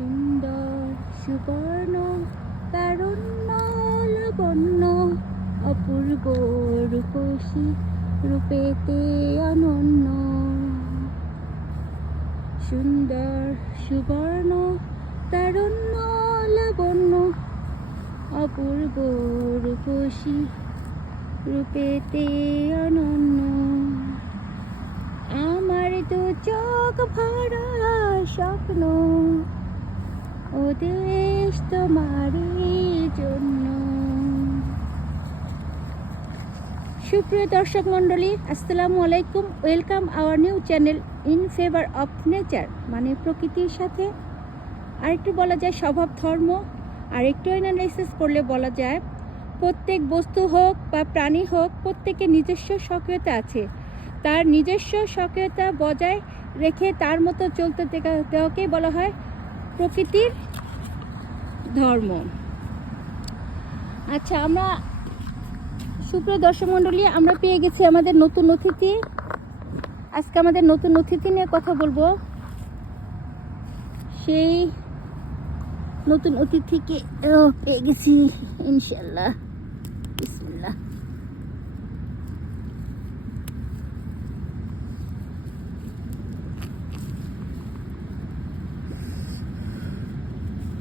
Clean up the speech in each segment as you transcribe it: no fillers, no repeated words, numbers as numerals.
সুন্দর সুবর্ণ তারুণ্য লাবণ্য অপূর্ব রূপসী রূপেতে অনন্য। সুন্দর সুবর্ণ তারুণ্য লাবণ্য অপূর্ব রূপসী রূপেতে অনন্য। আমার দু চোখ ভরা স্বপ্ন ও দেশ তোমারই জন্য। সুপ্রিয় দর্শক মণ্ডলী, আসসালামু আলাইকুম। Welcome our new channel in favour of nature, মানে প্রকৃতির সাথে। আরেকটু বলা যায় স্বভাব ধর্ম, আর একটু অ্যানালাইসিস করলে বলা যায় প্রত্যেক বস্তু হোক বা প্রাণী হোক, প্রত্যেকের নিজস্ব সক্রিয়তা আছে। তার নিজস্ব সক্রিয়তা বজায় রেখে তার মতো চলতে দেওয়াকেই বলা হয় প্রকৃতির ধর্ম। আচ্ছা, আমরা সুপ্রিয় দর্শক মণ্ডলী, আমরা পেয়ে গেছি আমাদের নতুন অতিথি। আজকে আমাদের নতুন অতিথি নিয়ে কথা বলবো। সেই নতুন অতিথিকে পেয়ে গেছি ইনশাল্লাহ। বিসমিল্লাহ।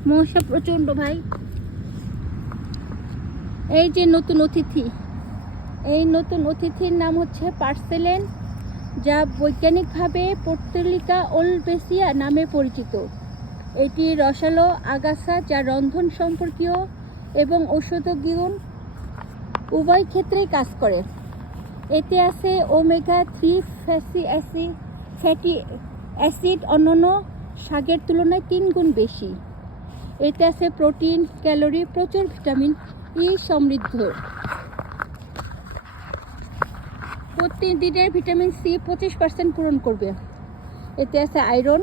মশা প্রচন্ড ভাই। এই যে নতুন অতিথি, এই নতুন অতিথির নাম হচ্ছে পার্সেলেন, যা বৈজ্ঞানিকভাবে পর্তুলিকা ওলবেসিয়া নামে পরিচিত। এটি রসালো আগাছা যা রন্ধন সম্পর্কীয় এবং ঔষধীয় গুণ উভয় ক্ষেত্রেই কাজ করে। এতে আছে ওমেগা-3 ফ্যাটি অ্যাসিড, অন্যান্য শাকের তুলনায় 3 গুণ বেশি। এতে আছে প্রোটিন, ক্যালোরি, প্রচুর ভিটামিন ই সমৃদ্ধ। প্রতিদিনের ভিটামিন সি 25% পূরণ করবে। এতে আছে আয়রন,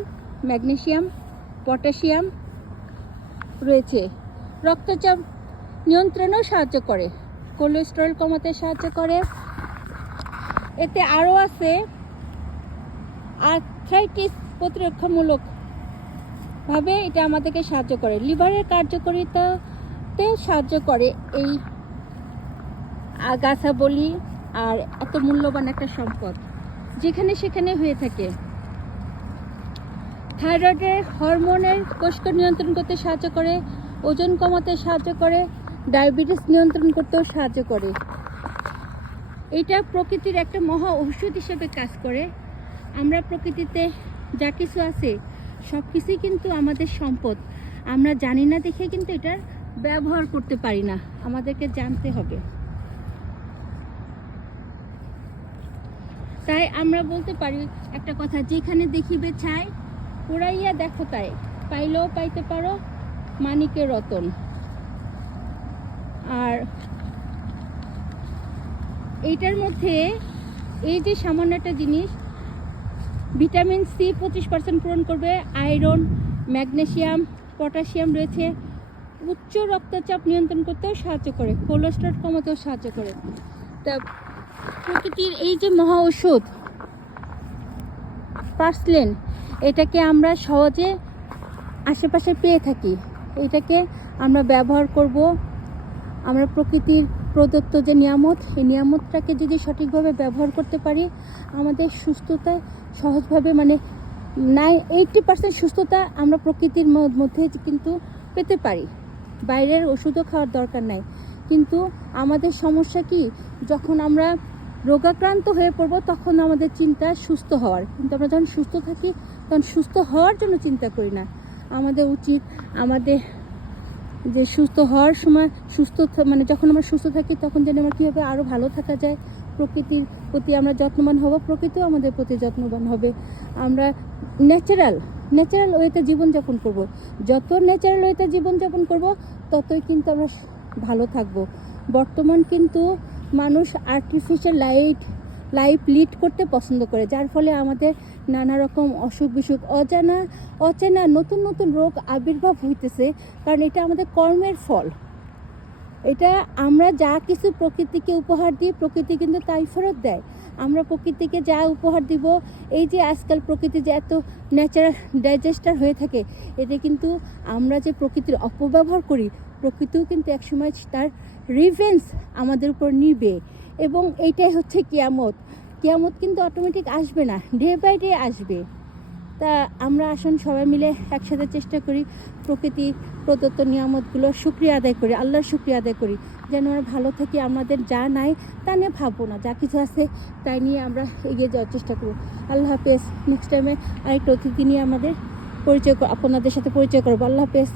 ম্যাগনেসিয়াম, পটাশিয়াম রয়েছে। রক্তচাপ নিয়ন্ত্রণেও সাহায্য করে, কোলেস্টেরল কমাতে সাহায্য করে। এতে আরও আছে আর্থ্রাইটিস প্রতিরক্ষামূলক ভাবে এটা আমাদেরকে সাহায্য করে। লিভারের কার্যকারিতাতে সাহায্য করে এই আগাছা বলি। আর এত মূল্যবান একটা সম্পদ যেখানে সেখানে হয়ে থাকে। থাইরয়েডের হরমোনের কোষকে নিয়ন্ত্রণ করতে সাহায্য করে, ওজন কমাতে সাহায্য করে, ডায়াবেটিস নিয়ন্ত্রণ করতেও সাহায্য করে। এটা প্রকৃতির একটা মহা ঔষধ হিসেবে কাজ করে। আমরা প্রকৃতিতে যা কিছু আছে সব কিছুই কিন্তু আমাদের সম্পদ। আমরা জানি না দেখে কিন্তু এটার ব্যবহার করতে পারি না, আমাদেরকে জানতে হবে। তাই আমরা বলতে পারি একটা কথা, যেখানে দেখিবে ছাই পুরাইয়া দেখো তাই, পাইলেও পাইতে পারো মানিকের রতন। আর এইটার মধ্যে এই যে সামান্য একটা জিনিস, ভিটামিন সি 25% পূরণ করবে, আয়রন, ম্যাগনেসিয়াম, পটাশিয়াম রয়েছে, উচ্চ রক্তচাপ নিয়ন্ত্রণ করতেও সাহায্য করে, কোলেস্টেরল কমাতেও সাহায্য করে। তা প্রকৃতির এই যে মহা ঔষধ পার্সেলেন, এটাকে আমরা সহজে আশেপাশে পেয়ে থাকি। এটাকে আমরা ব্যবহার করব। আমরা প্রকৃতির প্রদত্ত যে নিয়ামত, এই নিয়ামতটাকে যদি সঠিকভাবে ব্যবহার করতে পারি, আমাদের সুস্থতা সহজভাবে, মানে 80% সুস্থতা আমরা প্রকৃতির মধ্যে কিন্তু পেতে পারি। বাইরের ওষুধও খাওয়ার দরকার নাই। কিন্তু আমাদের সমস্যা কি, যখন আমরা রোগাক্রান্ত হয়ে পড়ব তখন আমাদের চিন্তা সুস্থ হওয়ার। কিন্তু আমরা যখন সুস্থ থাকি তখন সুস্থ হওয়ার জন্য চিন্তা করি না। আমাদের উচিত আমাদের যে সুস্থ হওয়ার সময় মানে যখন আমরা সুস্থ থাকি তখন যেন আমরা কীভাবে আরও ভালো থাকা যায়, প্রকৃতির প্রতি আমরা যত্নবান হব, প্রকৃতিও আমাদের প্রতি যত্নবান হবে। আমরা ন্যাচারাল ওয়েতে জীবনযাপন করব। যত ন্যাচারাল ওয়েতে জীবনযাপন করব ততই কিন্তু আমরা ভালো থাকব। বর্তমান কিন্তু মানুষ আর্টিফিশিয়াল লাইফ লিড করতে পছন্দ করে, যার ফলে আমাদের নানা রকম অসুখ বিসুখ, অচেনা নতুন নতুন রোগ আবির্ভাব হইতেছে। কারণ এটা আমাদের কর্মের ফল। এটা আমরা যা কিছু প্রকৃতিকে উপহার দিই, প্রকৃতি কিন্তু তাই ফেরত দেয়। আমরা প্রকৃতিকে যা উপহার দিব, এই যে আজকাল প্রকৃতি যে এত ন্যাচারাল ডাইজেস্টার হয়ে থাকে, এটা কিন্তু আমরা যে প্রকৃতির অপব্যবহার করি, প্রকৃতিও কিন্তু একসময় তার রিভেঞ্জ আমাদের উপর নিবে। এবং এইটাই হচ্ছে কিয়ামত। কিয়ামত কিন্তু অটোমেটিক আসবে না, ডে বাই ডে আসবে। তা আমরা আসুন সবাই মিলে একসাথে চেষ্টা করি প্রকৃতির প্রদত্ত নিয়ামতগুলোর শুকরিয়া আদায় করি, আল্লাহর শুকরিয়া আদায় করি, যেন আমরা ভালো থাকি। আমাদের যা নাই তা নিয়ে ভাববো না, যা কিছু আছে তাই নিয়ে আমরা এগিয়ে যাওয়ার চেষ্টা করব। আল্লাহ হাফেজ। নেক্সট টাইমে আরেকটা অতিথি নিয়ে আপনাদের সাথে পরিচয় করবো। আল্লাহ হাফেজ।